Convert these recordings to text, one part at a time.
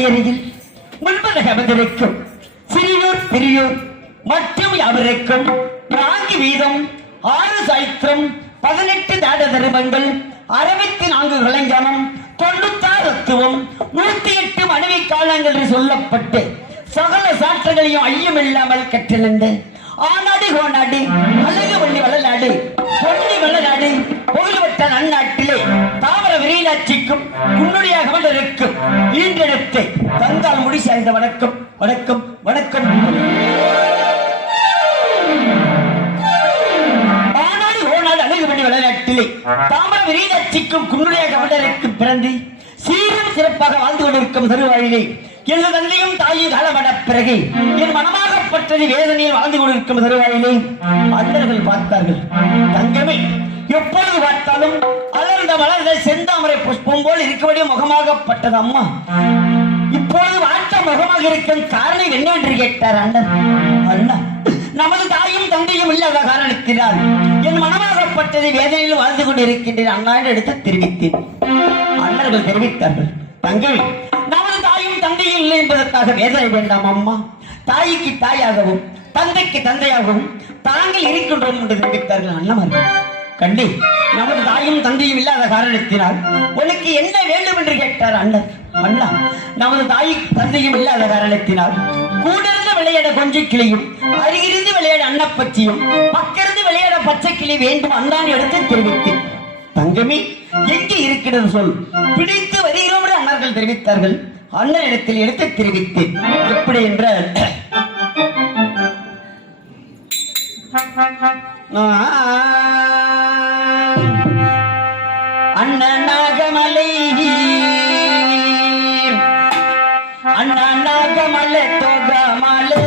படியறையில் முன்பதாக அமர்ந்திருக்கும் சிறியோர் பெரியோர் மற்றும் அவருக்கும் 4 வீதம் 6 சாய்த்திரம் 18 தாட தர்மங்கள் 64 கலைஞானம் 96 தத்துவம் 108 மனைவி காலங்கள் என்று சொல்லப்பட்டு சகல சாஸ்திரங்களையும் ஐயமில்லாமல் கற்றிருந்த ஆனாடி கோனாடி அழகு வள்ளி வளநாடு பொன்னி வளநாடு புகழ்வட்ட நன்னாட்டிலே தாமர விரையாட்சிக்கும் உன்னுடைய கவலருக்கும் ஈன்றெடுத்து தந்தால் முடி சாய்ந்த வணக்கம் வணக்கம் வணக்கம். ஆனாடி கோனாடு அழகு வள்ளி வளநாட்டிலே தாமர விரையாட்சிக்கும் குன்னுடைய கவலருக்கு பிறந்து சீரும் சிறப்பாக வாழ்ந்து கொண்டிருக்கும் தருவாயிலே எனது தந்தையும் தாயும் காலமட பிறகு என் மனமாகப்பட்டது வேதனையில் வாழ்ந்து கொண்டிருக்கும் தருவாயிலே அந்தர்கள் பார்த்தார்கள். தங்கமே, எப்பொழுது பார்த்தாலும் அலர்ந்த மலர்ந்த செந்தாமரை புஷ்பம் போல் இருக்கக்கூடிய முகமாகப்பட்டது அம்மா, இப்பொழுது வாட்ட முகமாக இருக்கும் காரணம் என்னவென்று கேட்டார் அண்ணன். அண்ணா, நமது தாயும் தந்தையும் இல்லாத காரணத்தினால் என் மனமாகப்பட்டது வேதனையில் வாழ்ந்து கொண்டிருக்கின்றேன் அண்ணா என்று எடுத்து தெரிவித்தேன். அண்ணர்கள் தெரிவித்தார்கள். தங்கமே, நமது தாயும் தந்தையும் இல்லை என்பதற்காக வேதனை வேண்டாம் அம்மா. தாய்க்கு தாயாகவும் தந்தைக்கு தந்தையாகவும் தாங்கள் இருக்கின்றோம் என்று தெரிவித்தார்கள் அண்ணமார்கள். கண்டி, நமது தாயும் தந்தையும் இல்லாத காரணத்தினால் உனக்கு என்ன வேண்டும் என்று கேட்டார் அண்ணன். அண்ணா, நமது தாய்க்கு தந்தையும் இல்லாத காரணத்தினால் கூடிருந்து விளையாட கொஞ்சம் கிளியும் அருகிருந்து விளையாட அன்னப்பச்சியும் பக்கிருந்து விளையாட பச்சை கிளி வேண்டும் அண்ணான் எடுத்து தெரிவித்தேன். தங்கமே, எங்கே இருக்கிறது சொல், பிடித்து வருகிறோம் என்று அண்ணர்கள் தெரிவித்தார்கள். அண்ணன் இடத்தில் எடுத்து தெரிவித்தேன். எப்படி என்றால், அண்ணனாகமலை அண்ணனாகமலை தோகமலை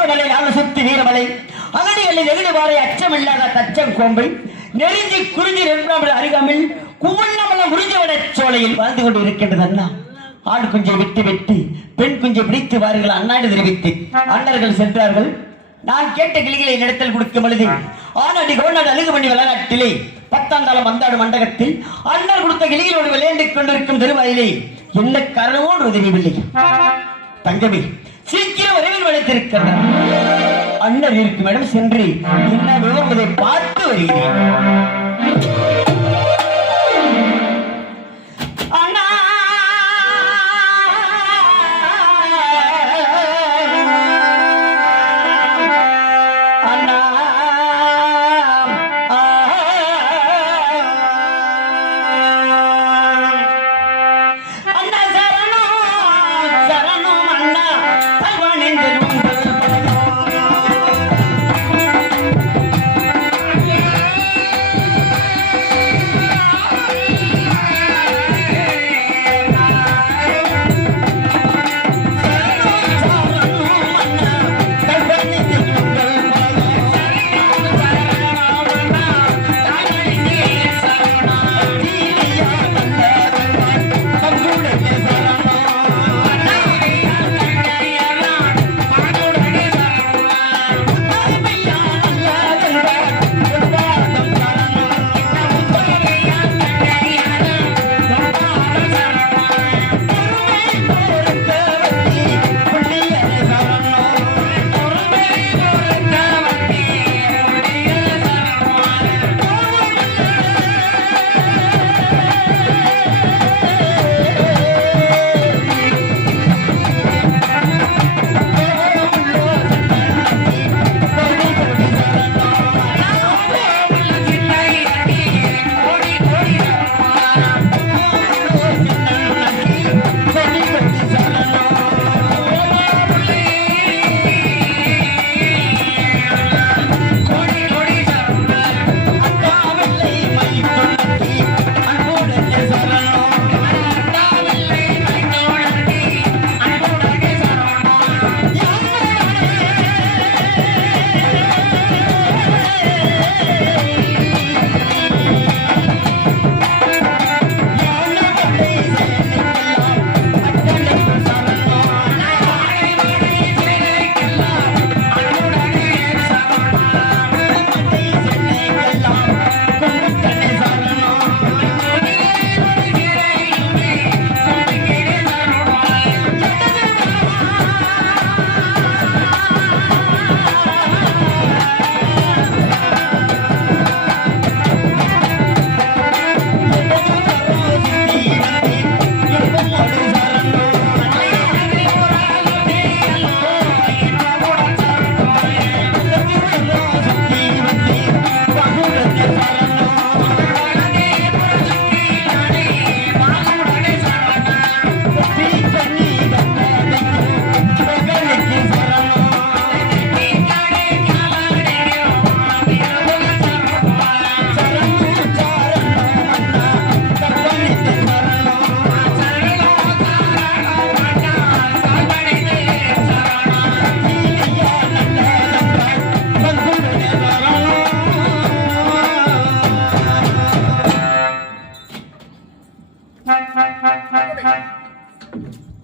நாகமலை நாகசுத்தி வீரமலை அகடிகளில் நெகிடுவாரை அச்சமில்லாத தச்சம் கோம்பை நெருங்கி குறிஞ்சி நின்றாமல் அருகாமல் குவண்ணமலம் உறிஞ்சவன சோலையில் வாழ்ந்து கொண்டு இருக்கின்றது அண்ணா. ஆண் குஞ்சை விட்டு விட்டு பெண் குஞ்சை பிடித்து வாருங்கள் அண்ணாண்டு தெரிவித்து அண்ணர்கள் சென்றார்கள். நான் கேட்ட கிளிகளை இடத்தில் கொடுக்கும் பொழுது ஆனாடி கோனாடு அழுகு பண்ணி விளையாட்டிலே 10ஆம் காலம் வந்தாடு மண்டகத்தில் அண்ணர் கொடுத்த கிளிகளோடு விளையாண்டுக் கொண்டிருக்கும் திருவாயிலே என்ன காரணமோ ஒன்று தெரியவில்லை. தங்கமே சீக்கிரம் விரைவில் வளைத்திருக்கிறார். அண்ணர் இருக்கும் இடம் சென்று என்ன விவரத்தை பார்த்து வருகிறேன். அண்ணா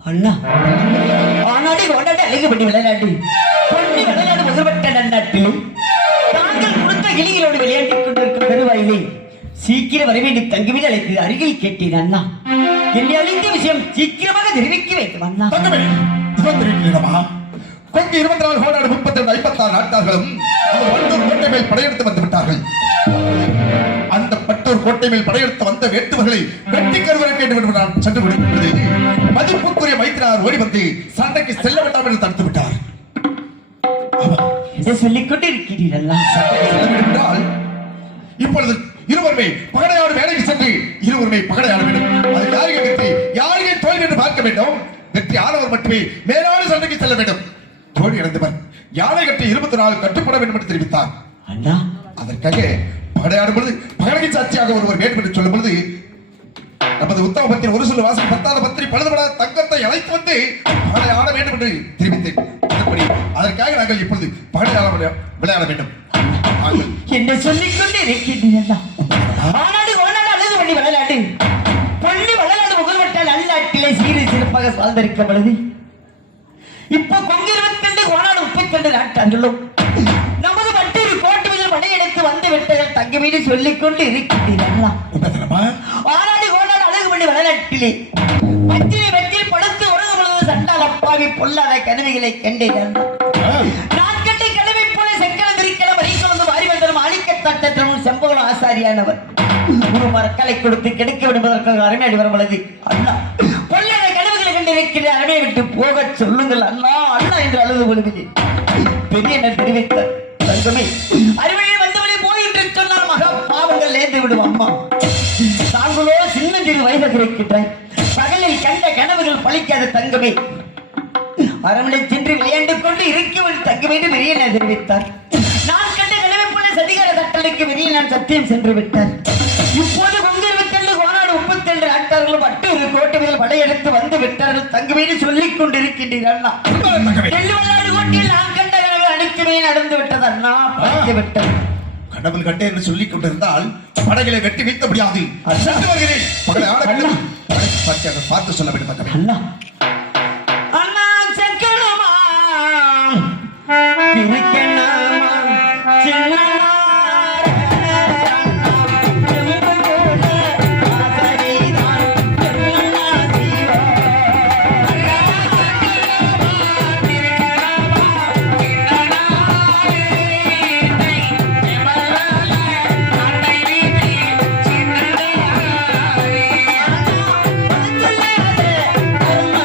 அண்ணா ஆனாடி கொண்டாடி அழகு பண்ணி விளையாடி பொண்ணி விளையாடு முதல்பட்ட நன்னாட்டில் தாங்கள் கொடுத்த கிளிகளோடு விளையாடிக் கொண்டிருக்கும் பெருவாயிலே சீக்கிரம் வரவேண்டி தங்குவிட அழைத்து அருகில் கேட்டேன். அண்ணா என்னை அழைத்த விஷயம் சீக்கிரமாக தெரிவிக்க வேண்டும். அண்ணா கொங்கு 24 கோடாடு 32 56 நாட்டார்களும் வண்டூர் கோட்டை மேல் படையெடுத்து வந்து விட்டார்கள். அந்த பட்டூர் கோட்டை மேல் படையெடுத்து வந்த வேட்டுவர்களை வெட்டி கருவறை வேண்டும் நான் சென்று விடுகிறது. மதிப்புக்குரிய மைத்திரார் ஓடி வந்து சண்டைக்கு செல்ல வேண்டாம் என்று தடுத்து விட்டார். சொல்லிக் கொண்டிருக்கிறீர்கள் என்றால் இப்பொழுது இருவருமே பகடையாடு வேலைக்கு சென்று இருவருமே பகடையாட வேண்டும். அது யாரையும் வெற்றி யாரையும் தோல்வி என்று பார்க்க வேண்டும். வெற்றி ஆனவர் மட்டுமே மேலான சண்டைக்கு செல்ல வேண்டும். தோல்வி அடைந்தவர் யானை கட்டி 24 கட்டுப்பட வேண்டும் என்று தெரிவித்தார். அண்ணா அதற்காக பகடையாடும் பொழுது பகடைக்கு சாட்சியாக ஒருவர் வேண்டும் என்று சொல்லும் பொழுது நமது உத்தம பத்திரி ஒரு சொல்ல வாசல் 10வது பத்திரி பழுதுபடாத தங்கத்தை அழைத்து வந்து பகடை ஆட வேண்டும் என்று தெரிவித்தேன். அதன்படி அதற்காக நாங்கள் இப்பொழுது பகலில் விளையாட வேண்டும். நாங்கள் என்ன சொல்லிக் கொண்டு இருக்கின்றீர்கள்? ஆனாடு ஓனாடு அழகு பண்ணி விளையாடு பொண்ணு விளையாடு முகல்வட்டால் அல்லாட்டிலே சீரு சிறப்பாக சார்ந்திருக்கப்படுது. இப்போ கொங்கு 22 ஓனாடு 32 நாட்டாண்டுள்ளோம். நமது மற்றொரு கோட்டு மீது படையெடுத்து வந்து விட்டகள் தங்க மீது சொல்லிக் கொண்டு இருக்கின்றீர்களா? ஆனாடு ஓனாடு அழகு பண்ணி விளையாட்டிலே பச்சிலை வெற்றில் படுத்து உறங்கும் பொழுது சண்டால் அப்பாவி பொல்லாத கனவுகளை கண்டீர்கள். நான் கண்ட கனவை போல செக்கலம் திரிக்கலாம் வரிசோந்து வாரிவந்தரும் அழிக்கத்தட்டமும் செம்பகலம் ஆசாரியானவர் ஒரு மரக்கலை கொடுத்து கிடைக்க விடுவதற்காக அருமையாடி வரும் பொழுது அண்ணா பொல்லாத கனவுகளை கண்டிருக்கிற அருமையை விட்டு போக சொல்லுங்கள் அண்ணா அண்ணா என்று அழுது பொழுது பெரிய என்ன தெரிவித்தார். தங்கமே அருமையை வந்தவளை போய் என்று சொன்னால் மகா பாவங்கள் ஏந்து விடும் அம்மா. தாங்களோ சின்னஞ்சிறு வயது கிடைக்கின்றாய் பகலில் கண்ட கனவுகள் பழிக்காத தங்கமே அரமனை சென்று விளையாண்டு கொண்டு இருக்கவள் தங்கமே பெரிய தெரிவித்தார். நான் கண்ட கனவை போல சதிகார தட்டலுக்கு வெளியே நான் சத்தியம் சென்று விட்டார். இப்போது கொங்கு 22 ஓனாடு 32 ஆட்டார்களும் மற்றொரு கோட்டை மீது படையெடுத்து வந்து விட்டார்கள். தங்கமேனு சொல்லிக் கொண்டிருக்கின்றீர்கள். வெள்ளுவல்லாடு கோட்டையில் நான் கண்ட கனவு அனைத்துமே நடந்து விட்டது அண்ணா பழித்து விட்டது. கடவுள் கட்டை என்று சொல்லிக் கொண்டிருந்தால் படைகளை வெட்டி வீழ்த்த முடியாது. சென்று வருகிறேன். பகலை ஆட வேண்டும். பார்த்து சொல்ல வேண்டும். அண்ணா அண்ணா செக்கணுமா பிரிக்கணுமா சின்னமா அம்மா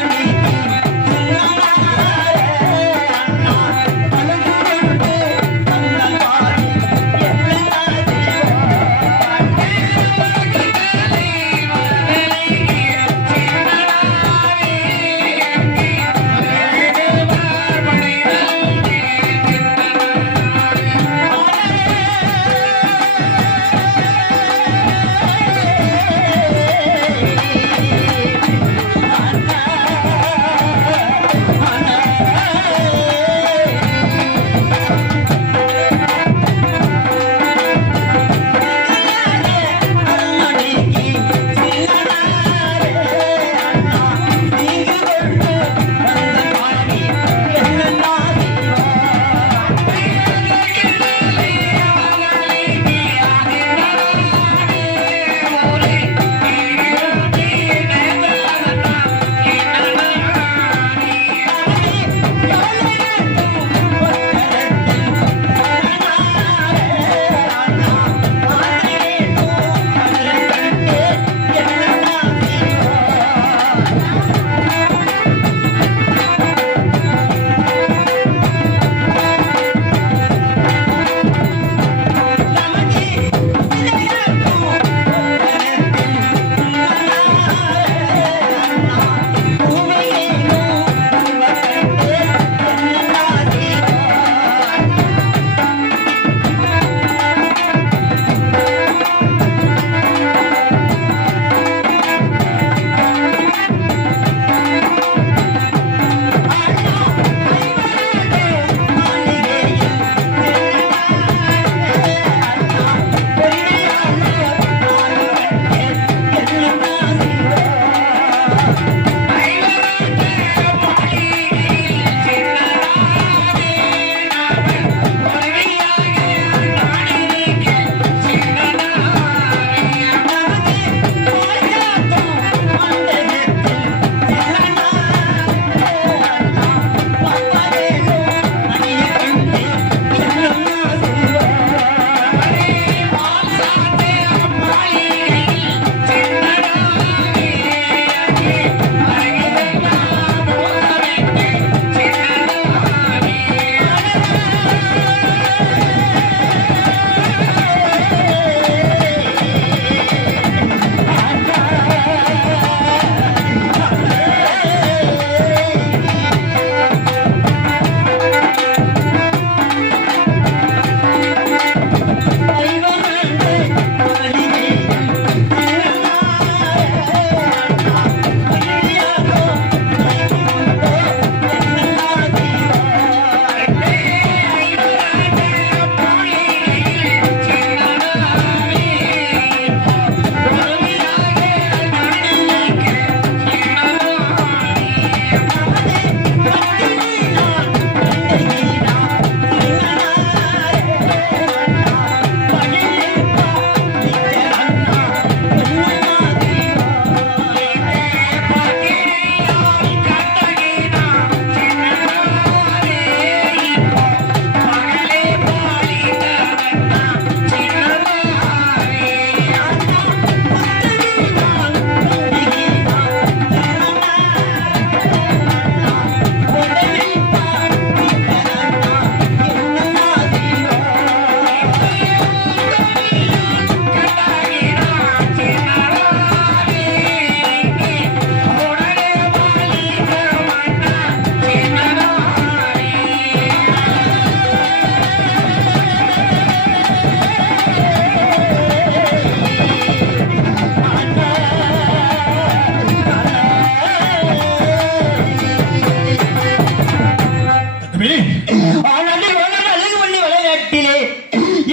நாட்டிலே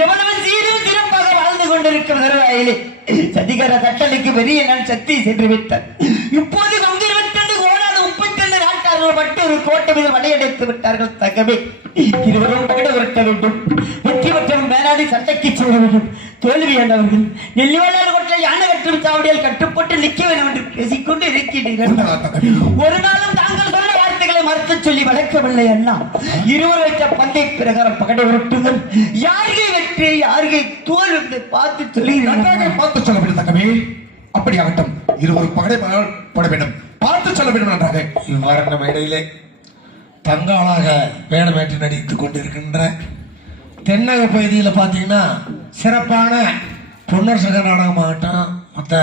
எவ்வளவு சீரும் சிறப்பாக வாழ்ந்து கொண்டிருக்கும் தருவாயிலே சதிகார தட்டலுக்கு பெரிய நான் சக்தி சென்று விட்டார். இப்போது 22 கோடான 32 நாட்டார்கள் மட்டும் ஒரு கோட்டை மீது வடையடைத்து விட்டார்கள். தகவே இருவரும் பகட உரட்ட வேண்டும். வெற்றி பெற்றவன் மேலாடி சண்டைக்கு செல்ல வேண்டும். தோல்வியானவர்கள் நெல்லிவாளார் கொட்டை யானை கட்டும் சாவடியால் கட்டுப்பட்டு நிற்க வேண்டும் என்று பேசிக்கொண்டு இருக்கிறீர்கள். ஒரு நாளும் தாங்கள் சொன்ன வார்த்தைகளை மறுத்து சொல்லி வளர்க்கவில்லை அண்ணா. இருவர் வைத்த பந்தை பிரகாரம் பகடை உருட்டுங்கள். யாருகை வெற்றி யாருகை தோல் என்று பார்த்து சொல்லி பார்த்து சொல்ல வேண்டும். தகவே அப்படியாகட்டும். இருவர் பகடை போட வேண்டும். பார்த்து சொல்ல வேண்டும். நன்றாக இவ்வாறு நம்ம இடையிலே தங்காளாக வேடமேற்று நடித்துக் கொண்டிருக்கின்ற தென்னக பகுதியில் பார்த்தீங்கன்னா சிறப்பான பொன்னர் சக நாடகமாகட்டும், மற்ற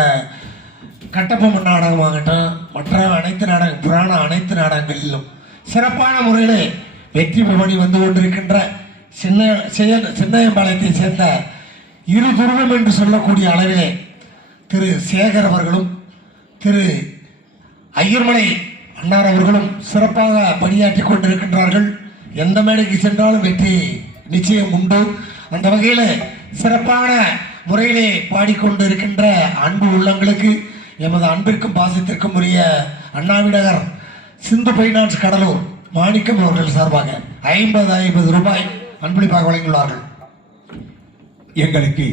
கட்டபொம்மன் நாடகமாகட்டும், மற்ற அனைத்து புராண அனைத்து நாடகங்களிலும் சிறப்பான முறையிலே வெற்றி பண்ணி வந்து கொண்டிருக்கின்ற சின்னையம்பாளையத்தை சேர்ந்த இரு துருவம் என்று சொல்லக்கூடிய அளவிலே திரு சேகர் அவர்களும் திரு ஐயர்மலை அன்னார் அவர்களும் சிறப்பாக பணியாற்றி கொண்டிருக்கின்றார்கள். எந்த மேடைக்கு சென்றாலும் வெற்றி நிச்சயம் உண்டு. அந்த வகையில் சிறப்பான முறையிலே பாடிக்கொண்டிருக்கின்ற அன்பு உள்ளங்களுக்கு எமது அன்பிற்கும் பாசத்திற்கும் உரிய அண்ணாவிடகர் சிந்து பைனான்ஸ் கடலூர் மாணிக்கம் அவர்கள் சார்பாக 50 ரூபாய் அன்பளிப்பாக வழங்கியுள்ளார்கள். எங்களுக்கு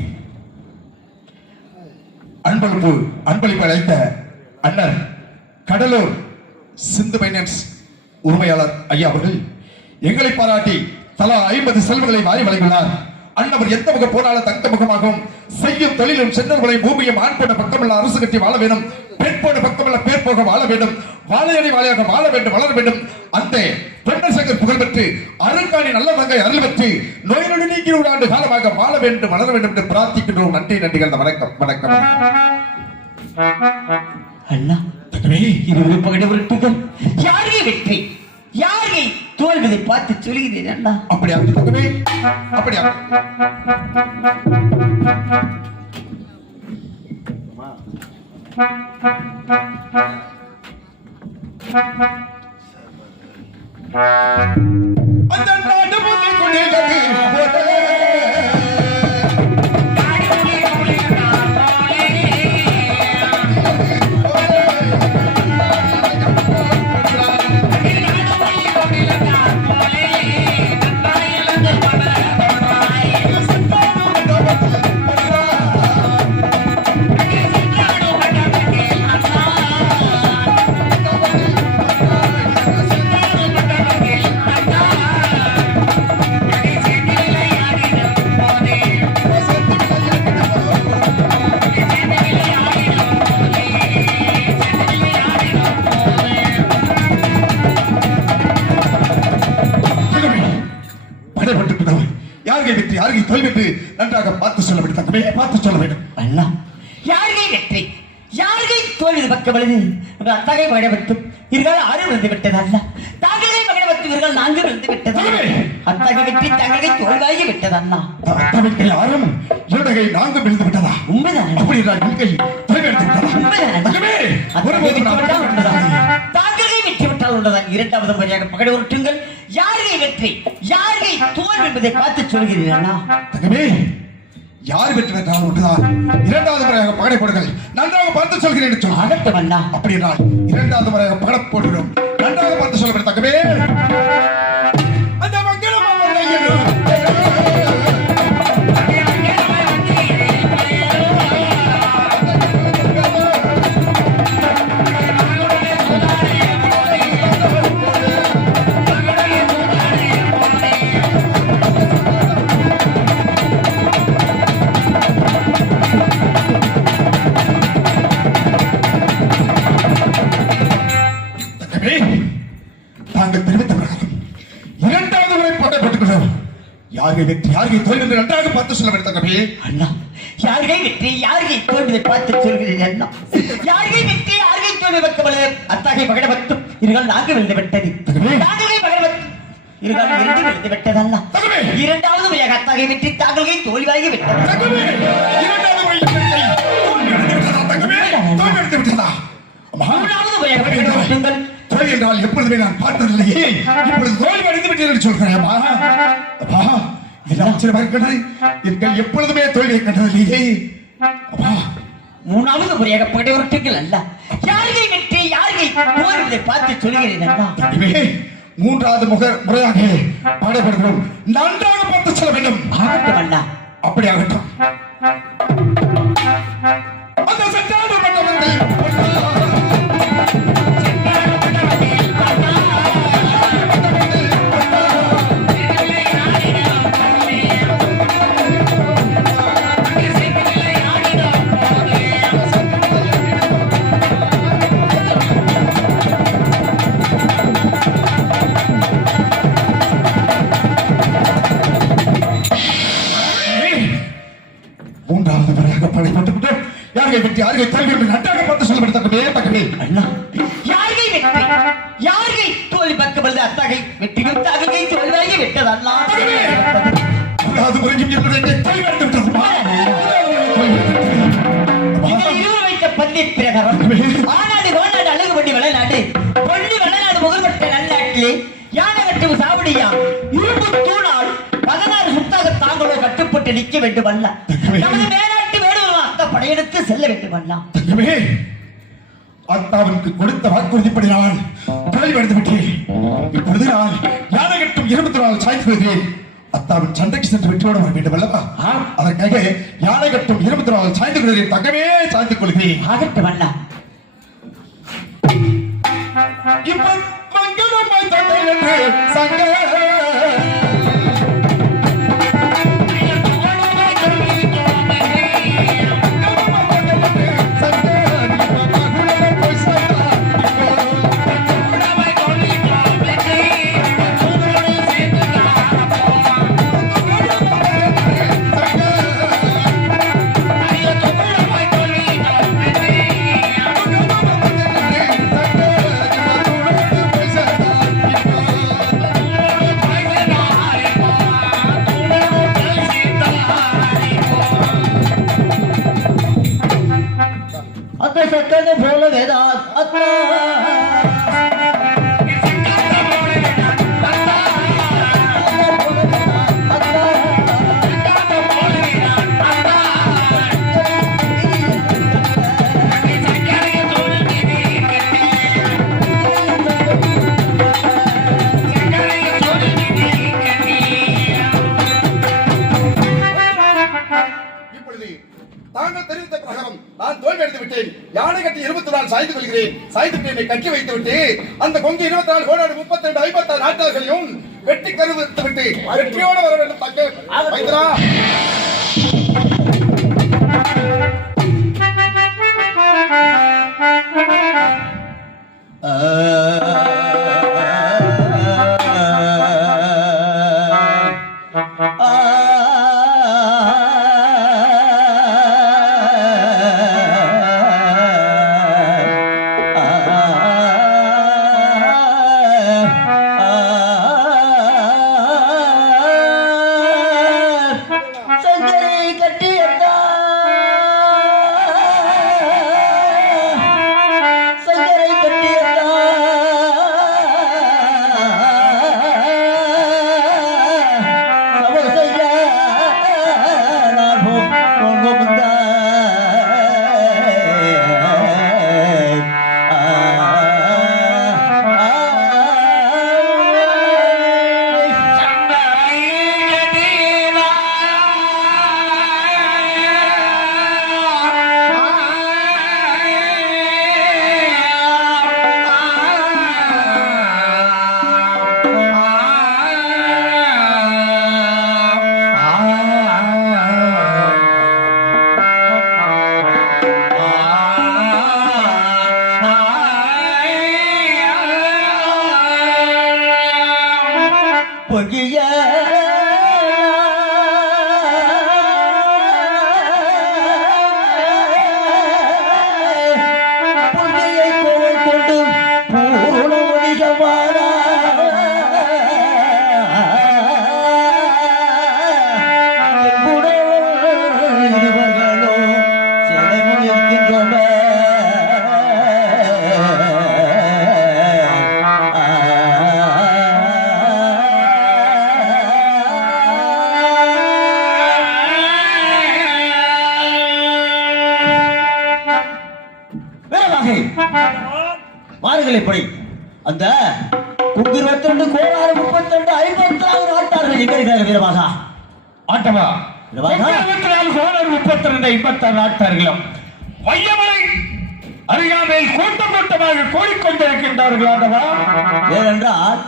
அன்பளிப்பு அளித்த அண்ணர் கடலூர் சிந்து பைனான்ஸ் உரிமையாளர் ஐயா அவர்கள் எங்களை பாராட்டி தலா 50 செல்வங்களை வாரி வழங்கினார். அண்ணவர் எந்த முக போனாலும் தங்க முகமாகவும் செய்யும் தொழிலும் சென்னர்களை பூமியும் ஆண் போன பக்கமுள்ள அரசு கட்டி வாழ வேண்டும். பெண் போன பக்கமுள்ள பேர் போக வாழ வேண்டும். வாழையடி வாழையாக வாழ வேண்டும், வளர வேண்டும். அந்த பெண்ணர் சங்கர் புகழ் பெற்று அருங்காணி நல்ல தங்கை அருள் பெற்று நோய் நொடி நீக்கி 100 ஆண்டு காலமாக வாழ வேண்டும், வளர வேண்டும் என்று பிரார்த்திக்கின்றோம். நன்றி நன்றிகள். வணக்கம் வணக்கம். அண்ணா இருவரு பகடை உருட்டுங்கள். யாருகை வெற்றி யாருகை தோல்வதை பார்த்து சொல்கிறேன் அண்ணா. அப்படியா தங்கமே? அப்படியா? அந்த நாடு முன்னே கொண்டே யாருகை தோல்வி என்று நன்றாக பார்த்து சொல்ல வேண்டும். தங்கமே பார்த்து சொல்ல வேண்டும். அண்ணா யாருகை வெற்றி யாருகை தோல்வி பக்கம் எழுதி அத்தகை பகடப்பட்டு இவர்கள் 6 விழுந்து விட்டது அல்ல. தாங்களே பகடப்பட்டு இவர்கள் 4 விழுந்து விட்டது. அத்தகை வெற்றி தங்களை தோல்வாகி விட்டது அண்ணா. அத்தகை 6 இரண்டகை 4 விழுந்து விட்டதா? உண்மைதான். அப்படி என்றால் இங்கை தோல்வி எடுத்து விட்டதா? உண்மைதான். தங்கமே தாங்களே வெற்றி விட்டால் உள்ளதான். இரண்டாவது முறையாக பகடை உருட்டுங்கள். யாருகை வெற்றி யாருகை தோல்வி என்பதை பார்த்து சொல்கிறீர்கள் அண்ணா. தங்கமே யார் வெற்றி பெற்றாலும் ஒன்றுதான். இரண்டாவது முறையாக பகடை போடுங்கள். நன்றாக பார்த்து சொல்கிறேன் என்று அகட்டும் அண்ணா. அப்படி என்றால் இரண்டாவது முறையாக பகடை போடுகிறோம். நன்றாக பார்த்து சொல்ல வேண்டும். தங்கமே அந்த மங்களம் தாங்கள் தெரிவித்த பிரகாரம் இரண்டாவது முறை பட்டை போட்டுக்கிறோம். யாருகை வெற்றி யாருகை தோல்வி என்று நன்றாக பார்த்து சொல்ல வேண்டும். தங்கமே அண்ணா யாருகை வெற்றி யாருகை தோல்வியை பார்த்து சொல்கிறேன் அண்ணா. யாருகை வெற்றி யாருகை தோல்வி பக்கமல்ல. அத்தகை பகடபத்து இவர்கள் 4 விழுந்து விட்டது. தாங்களே பகடபத்து இவர்கள் 2 விழுந்து விட்டது அண்ணா. இரண்டாவது முறையாக அத்தகை வெற்றி தாங்களே தோல்வியாகி விட்டது. இரண்டாவது முறை தங்கமே தோல்வி எடுத்து விட்டதா? மூன்றாவது முறையாக பகடை உருட்டுங்கள். தோல்வி என்றால் எப்பொழுதுமே நான் பார்த்ததில்லையே. இப்பொழுது தோல்வி அடைந்து விட்டேன் என்று சொல்கிறேன். இதெல்லாம் ஆச்சரியமாக இருக்கிறது. என் கை எப்பொழுதுமே தோல்வியை கண்டதில்லையே. அப்பா, மூணாவது முறையாக படையொருட்டுகள் அல்ல, யாருகை வெற்றி யாருகை போர் என்பதை பார்த்து சொல்கிறேன் அண்ணா. தம்பியே, மூன்றாவது முறையாக பாடப்படுகிறோம். நன்றாக பார்த்து சொல்ல வேண்டும். ஆகட்டும் அண்ணா. அப்படி ஆகட்டும். அந்த சட்டான மண்டபத்தில் மூன்றாவது முறையாக படைப்பட்டு யாருகை வெற்றி யாருகை தோல்வி என்று நன்றாக பார்த்து சொல்லப்பட்ட தக்கவே அண்ணா, யாருகை வெற்றி யாருகை தோல்வி பக்கமல்ல, அத்தகை வெற்றியும் தகை தோல்வியாகி விட்டது அண்ணா. மூன்றாவது முறையும் என்பதை தோல்வியடைந்து விட்டதுமா? நீங்கள் இருவர் வைத்த பந்தி பிரகாரம் ஆனாடு கோனாடு அழகு பண்ணி வளநாடு பொன்னி வளநாடு முகர்பட்ட நல்லாட்டிலே யானை கட்டும் சாவடியா இரும்பு தூணால் 16 சுத்தாக தாங்களோ கட்டுப்பட்டு நிற்க வேண்டும் அல்ல. நமது மேலாட்டு வேடுவா அந்த படையெடுத்து செல்ல வேண்டும் அல்ல. தங்கமே, அத்தாவுக்கு கொடுத்த வாக்குறுதிப்படி நான் தோல்வியடைந்து விட்டேன். இப்பொழுது நான் யானை கட்டும் 24 சாய்ந்து கொள்கிறேன். அத்தாவின் சண்டைக்கு சென்று வெற்றியோட வர வேண்டும் அல்லவா? அதற்காக யானை கட்டும் 24 சாய்ந்து கொள்கிறேன். தங்கமே, சாய்ந்து கொள்கிறேன். ஆகட்டும் அல்ல. இப்ப மங்களமாய் தந்தை என்று சங்க அந்த சத்தது போல வேதா அத்தா தாங்கள் தெரிவித்த பிரகாரம் நான் தோல்வியடைந்து விட்டேன். யானை கட்டி 24 சாய்ந்து கொள்கிறேன். சாய்ந்து என்னை கட்டி வைத்து விட்டு அந்த கொங்கு 24 கோடாடு 32 56 நாட்டார்களையும் வெட்டி கருவித்து விட்டு வெற்றியோடு வர வேண்டும். தக்க வைத்தரா நாடுகள் எப்படி அந்த குங்கு 22 கோளாறு 32 56 நாட்டார்கள் எங்க இருக்கிறார்கள் வீரமாக ஆட்டவா வீரமாக 24 கோளாறு 32 56 நாட்டார்களும் வையமலை அருகாமையில் கூட்டம் கூட்டமாக கூடிக்கொண்டிருக்கின்றார்கள் ஆட்டவா. ஏனென்றால்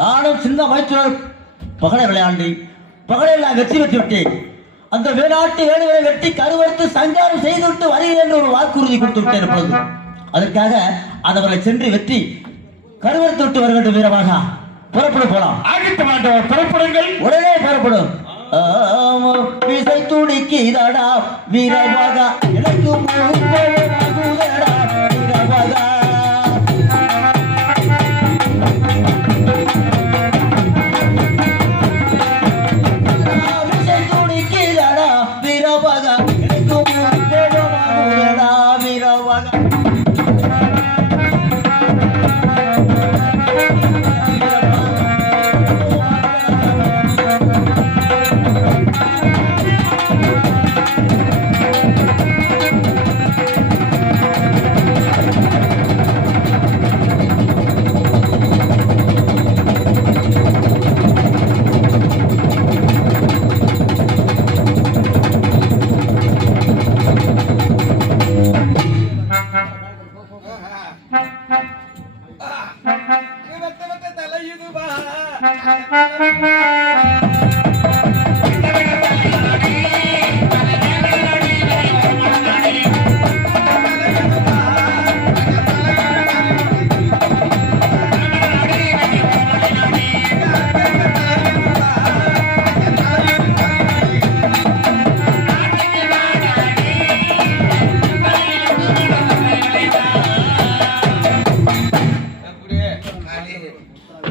நானும் சின்ன வயசுல பகடை விளையாண்டு பகடையில் வெற்றி பெற்று விட்டேன். அந்த வேளாட்டு வேணுகளை வெட்டி கருவறுத்து சங்காரம் செய்துவிட்டு வருகிறேன் என்று ஒரு வாக்குறுதி கொடுத்து விட்டேன். பொழுது அதற்காக அவர்களை சென்று வெற்றி கருவறுத்து விட்டு வர வேண்டும். வீரமாக புறப்பட போலாம். ஆகிட்டு மாட்டவர் புறப்படுங்கள். உடனே புறப்படும். விசை துடிக்கிதடா வீரமாக எனக்கு வீரமாக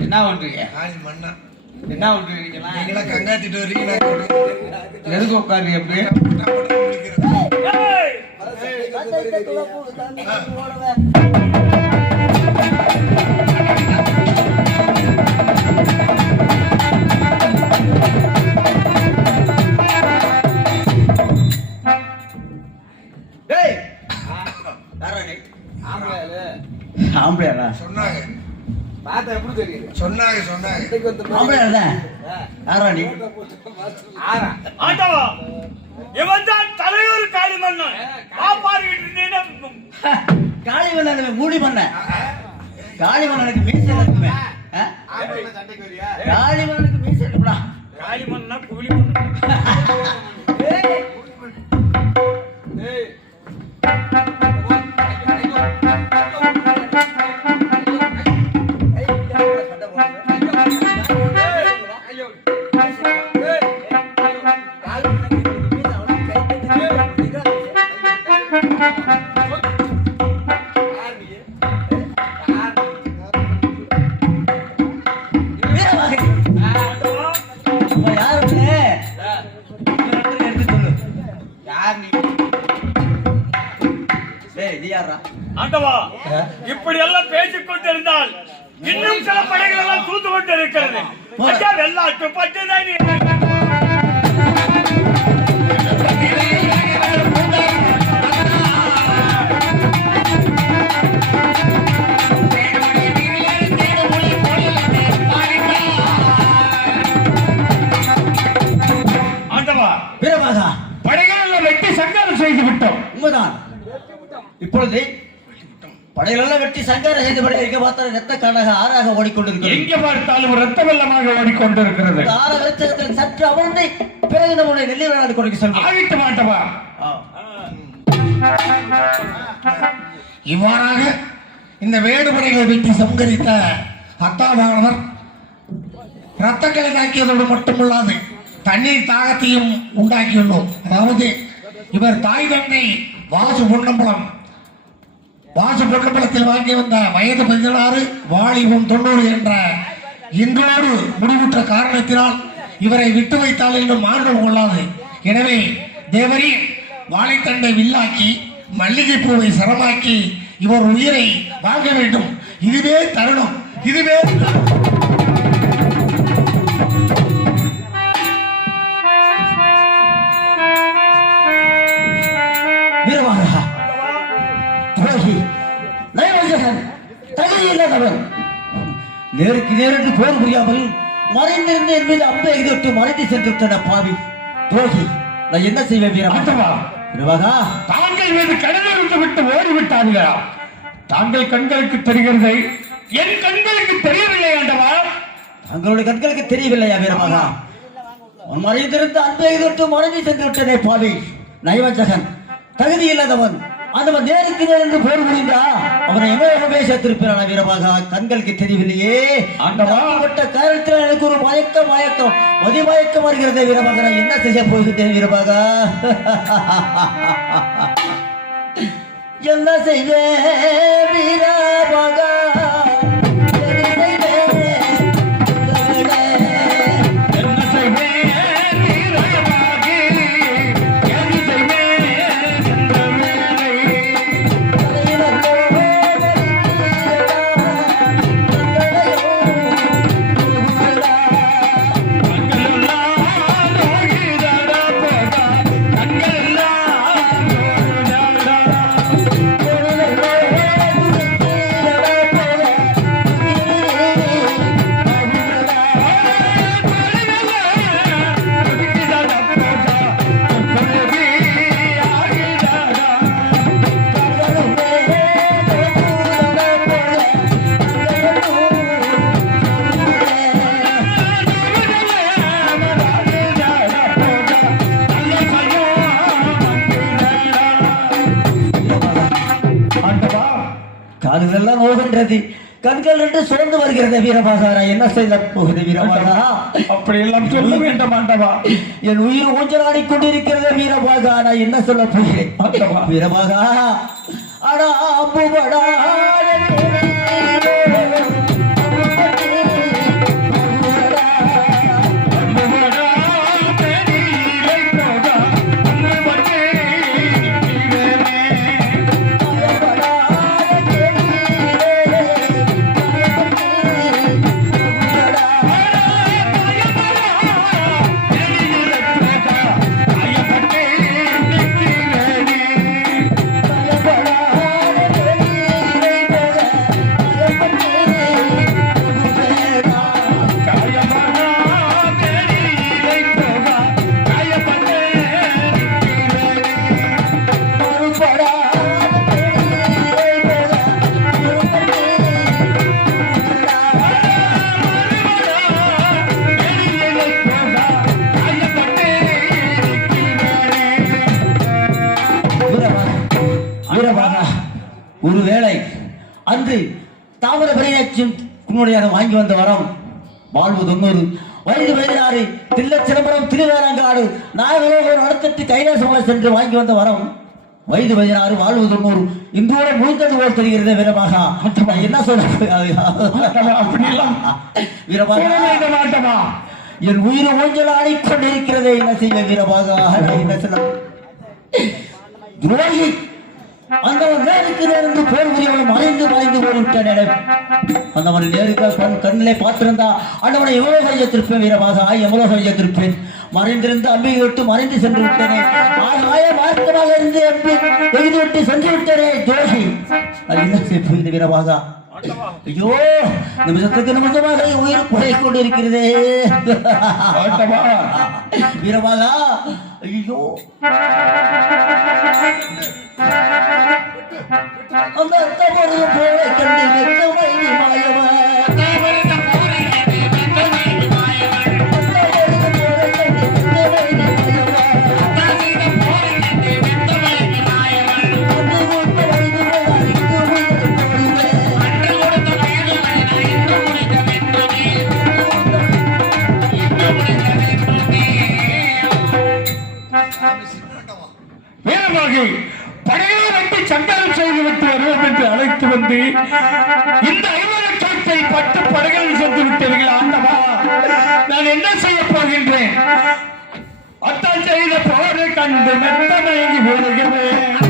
என்ன பண்றீங்க? என்ன பண்றீங்க? நீங்களா கங்காத்திட்டு வரீங்களா? எதுக்கு உட்காருங்க எப்படி? ஆம்பளையா சொன்னாங்க பார்த்தா எப்படி தெரியுது? சொன்னாங்க ஆம்பளையா யாரா நீ? ஆட்டவா இவன் தான் தலையூர் காளிமன்னன். காப்பாறிட்டு இருந்தீங்கன்னா காளிமன்னன் மூடி பண்ண காளிமன்னனுக்கு மீசை இருக்குமே. சண்டைக்கு வரியா? காளிமன்னனுக்கு மீசை இருக்குடா. காளிமன்னா கூலி மன்னன். ஏய் ஆண்டவா இப்படி எல்லாம் பேசிக் கொண்டிருந்தால் இன்னும் சில படைகள் எல்லாம் தூத்து கொண்டு இருக்கிறது. வெள்ளாட்டு பட்டுதான் ஆண்டவா வீரமாக படைகள் எல்லாம் வெட்டி சங்காரம் செய்து விட்டோம். உண்மைதான். இப்பொழுது படைகளெல்லாம் வெட்டி சங்காரம் செய்தபடி எங்க பார்த்தாலும் ரத்த காணாக ஆறாக ஓடிக்கொண்டிருக்கிறது. எங்க பார்த்தாலும் ரத்த வெள்ளமாக ஓடிக்கொண்டிருக்கிறது. ஆற வெளிச்சத்தில் சற்று அமர்ந்து பிறகு நம்முடைய நெல்லி விளையாடு கொடுக்க சொல்லுங்க. ஆகிட்டு மாட்டவா இவ்வாறாக இந்த வேடுபடைகளை வெட்டி சம்கரித்த அத்தாவானவர் ரத்தங்களை தாக்கியதோடு மட்டுமல்லாது தண்ணீர் தாகத்தையும் உண்டாக்கியுள்ளோம். அதாவது இவர் தாய் தந்தை வாசு பொன்னம்பலத்தில் வாங்கி வந்த வயது 16 வாலிபம் 90 என்ற இன்றோடு முடிவுற்ற காரணத்தினால் இவரை விட்டு வைத்தால் இன்னும் மாற்றம் கொள்ளாது. எனவே தேவரே வாழைத்தண்டை வில்லாக்கி மல்லிகை பூவை சரமாக்கி இவர் உயிரை வாங்க வேண்டும். இதுவே தருணம். இதுவே போர் புரியாமல் மறைந்திருந்து என் மீது அம்பை எதிர்த்து மறைந்து சென்று விட்டன பாவி துரோகி. நான் என்ன செய்வேன் வீரமா? வீரவாகா, தாங்கள் மீது கடலிருந்து விட்டு ஓடிவிட்டார்களா? தாங்கள் கண்களுக்கு தெரிகிறது, என் கண்களுக்கு தெரியவில்லை ஆண்டவா. தங்களுடைய கண்களுக்கு தெரியவில்லையா வீரவாகா? மறைந்திருந்து அன்பை எதிர்த்து மறைந்து சென்று விட்டனே பாவி நயவஞ்சகன், தகுதி இல்லாதவன். அந்த நேருக்கு நேர் என்று போர் புரிந்தா அவனை எவ்வளவு சேர்த்திருப்பான வீரமாக கண்களுக்கு தெரியவில்லையே. அந்த காரணத்தில் எனக்கு ஒரு மயக்கம் மதிமயக்கம் வருகிறதே வீரமாக. நான் என்ன செய்ய போகிறேன் வீரமாக? என்ன செய்வேன் வீரமாக? காதுகளெல்லாம் நோகின்றது, கண்கள் ரெண்டு சோர்ந்து வருகிறது வீரபாகா. என்ன செய்த போகுது வீரபாகா? அப்படி எல்லாம் சொல்ல வேண்டாம் ஆண்டவா. என் உயிர் ஊஞ்சலாடி கொண்டிருக்கிறது வீரபாகா. நான் என்ன சொல்ல போகிறேன் வீரபாகா? ஆனா அம்புபடா ஒருவேளை அன்று தாமிரபரணி வாங்கி வந்த வரம் வாழ்வு 90, வயது 16, தில்ல சிதம்பரம் திருவேலங்காடு நாகலோகம் நடத்திட்டு கைலாசமலை சென்று வாங்கி வந்த வரம் வயது 16, வாழ்வு 90 இன்றோட முடிந்தது போல் தெரிகிறது வீரமாக. என்ன சொல்ல வீரமாக? என் உயிர் ஊஞ்சல் ஆடிக்கொண்டிருக்கிறதே. என்ன செய்ய வீரமாக? என்ன சொல்ல துரோகி? அந்த நேருக்கு நேர்ந்து போர் புரியவன் மறைந்து போய்விட்டான். அந்த நேருக்கு கண்ணிலே பார்த்திருந்தா அந்தவனை எவ்வளவு வைத்திருப்பேன் வீரமாக, எவ்வளவு வைத்திருப்பேன். மறைந்திருந்து அம்பியை விட்டு மறைந்து சென்று விட்டேனே. ஆகாய மார்க்கமாக இருந்து அம்பி எழுதி விட்டு சென்று விட்டேனே துரோகி. அது என்ன செய்ய வீரமாக? ஐயோ, நிமிஷத்துக்கு நிமிஷமாக உயிர் குறை கொண்டு இருக்கிறதே வீரமாக. ஐயோ, அந்த தவறு போல கண்டு வெக்கமை மாயவன் படையை வெட்டி சங்காரம் செய்துவிட்டு வருவோம் என்று அழைத்து வந்து இந்த 50,000 பட்டு படைகள் சென்று விட்டீர்கள் ஆண்டவா. நான் என்ன செய்ய போகின்றேன்? அத்தான் செய்த போரை கண்டு மெத்த மயங்கி விழுகிறேன்.